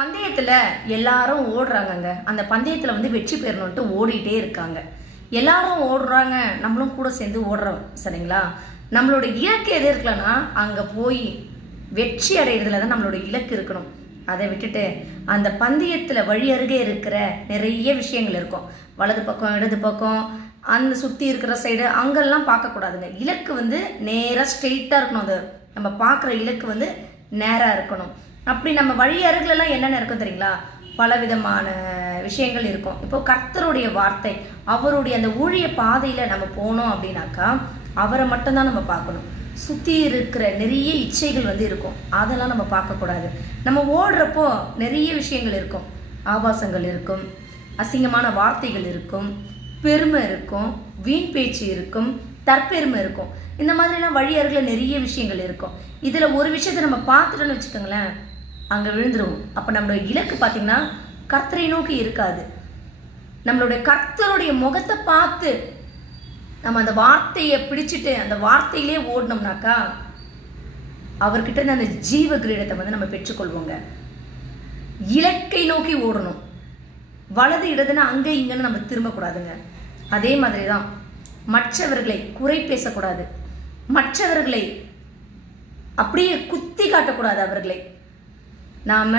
பந்தயத்துல எல்லாரும் ஓடுறாங்கங்க. அந்த பந்தயத்துல வெற்றி பெறணும்ட்டு ஓடிட்டே இருக்காங்க. எல்லாரும் ஓடுறாங்க, நம்மளும் கூட சேர்ந்து ஓடுறோம். சரிங்களா? நம்மளோட இலக்கு எது இருக்கலன்னா அங்க போய் வெற்றி அடைகிறதுல தான் நம்மளோட இலக்கு இருக்கணும். அதை விட்டுட்டு அந்த பந்தயத்துல வழி அருகே இருக்கிற நிறைய விஷயங்கள் இருக்கும். வலது பக்கம், இடது பக்கம், அந்த சுத்தி இருக்கிற சைடு அங்கெல்லாம் பார்க்கக்கூடாதுங்க. இலக்கு நேராக ஸ்ட்ரெயிட்டா இருக்கணும். அது நம்ம பார்க்குற இலக்கு நேரா இருக்கணும். அப்படி நம்ம வழி அருகிலெல்லாம் என்னென்ன இருக்கும் தெரியுங்களா? பலவிதமான விஷயங்கள் இருக்கும். இப்போ கர்த்தருடைய வார்த்தை, அவருடைய அந்த ஊழிய பாதையில நம்ம போனோம் அப்படின்னாக்கா அவரை மட்டும்தான் நம்ம பார்க்கணும். சுற்றி இருக்கிற நிறைய இச்சைகள் இருக்கும், அதெல்லாம் நம்ம பார்க்கக்கூடாது. நம்ம ஓடுறப்போ நிறைய விஷயங்கள் இருக்கும். ஆபாசங்கள் இருக்கும், அசிங்கமான வார்த்தைகள் இருக்கும், பெருமை இருக்கும், வீண் பேச்சு இருக்கும், தற்பெருமை இருக்கும். இந்த மாதிரிலாம் வழி அருகில் நிறைய விஷயங்கள் இருக்கும். இதில் ஒரு விஷயத்தை நம்ம பார்த்துட்டோன்னு வச்சுக்கோங்களேன், அங்கே விழுந்துருவோம். அப்போ நம்மளோட இலக்கு பார்த்தீங்கன்னா கர்த்தரை நோக்கி இருக்காது. நம்மளுடைய கர்த்தருடைய முகத்தை பார்த்து நம்ம அந்த வார்த்தையை பிடிச்சிட்டு அந்த வார்த்தையிலே ஓடணும்னாக்கா அவர்கிட்ட அந்த ஜீவ கிரீடத்தை நம்ம பெற்றுக்கொள்வோங்க. இலக்கை நோக்கி ஓடணும். வலது இடதுன்னா அங்கே இங்கன்னு நம்ம திரும்பக்கூடாதுங்க. அதே மாதிரி தான் மற்றவர்களை குறை பேசக்கூடாது, மற்றவர்களை அப்படியே குத்தி காட்டக்கூடாது. அவர்களை நாம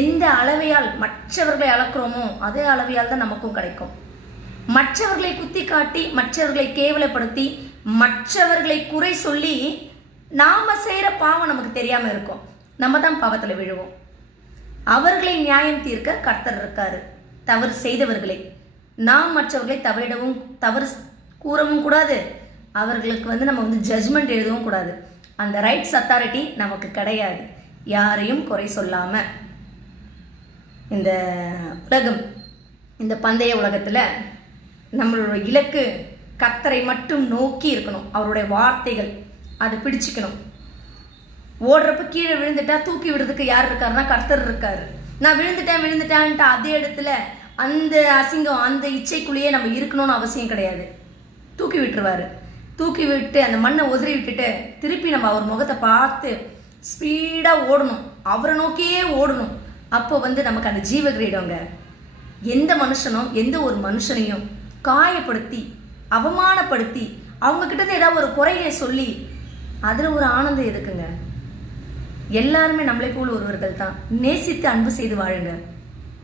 எந்த அளவையால் மற்றவர்களை அளக்கிறோமோ அதே அளவையால் தான் நமக்கும் கிடைக்கும். மற்றவர்களை குத்தி காட்டி, மற்றவர்களை கேவலப்படுத்தி, மற்றவர்களை குறை சொல்லி நாம செய்யற பாவம் நமக்கு தெரியாம இருக்கும். நம்ம தான் பாவத்துல விழுவோம். அவர்களை நியாயம் தீர்க்க கர்த்தர் இருக்காரு. தவறு செய்தவர்களை நாம் மற்றவர்களை தவறு கூறவும் கூடாது. அவர்களுக்கு நம்ம ஜட்ஜ்மெண்ட் எழுதவும் கூடாது. அந்த ரைட்ஸ் அத்தாரிட்டி நமக்கு கிடையாது. யாரையும் குறை சொல்லாம இந்த உலகம், இந்த பந்தய உலகத்துல நம்மளோட இலக்கு கர்த்தரை மட்டும் நோக்கி இருக்கணும். அவருடைய வார்த்தைகள் அது பிடிச்சிக்கணும். ஓடுறப்ப கீழே விழுந்துட்டா தூக்கி விடுறதுக்கு யார் இருக்காருன்னா கர்த்தர் இருக்காரு. நான் விழுந்துட்டேன்ட்டு அதே இடத்துல அந்த அசிங்கம், அந்த இச்சைக்குள்ளேயே நம்ம இருக்கணும்னு அவசியம் கிடையாது. தூக்கி விட்டுருவாரு. தூக்கி விட்டு அந்த மண்ணை உதறி விட்டுட்டு திருப்பி நம்ம அவர் முகத்தை பார்த்து ஸ்பீடா ஓடணும். அவரை நோக்கியே ஓடணும். அப்போ நமக்கு அந்த ஜீவ கிரீடங்க. எந்த மனுஷனும் எந்த ஒரு மனுஷனையும் காயப்படுத்தி, அவமானப்படுத்தி, அவங்க கிட்ட இருந்து ஏதாவது ஒரு குறையை சொல்லி அதுல ஒரு ஆனந்தம் இருக்குங்க. எல்லாருமே நம்மளை போல் ஒருவர்கள் தான். நேசித்து அன்பு செய்து வாழுங்க.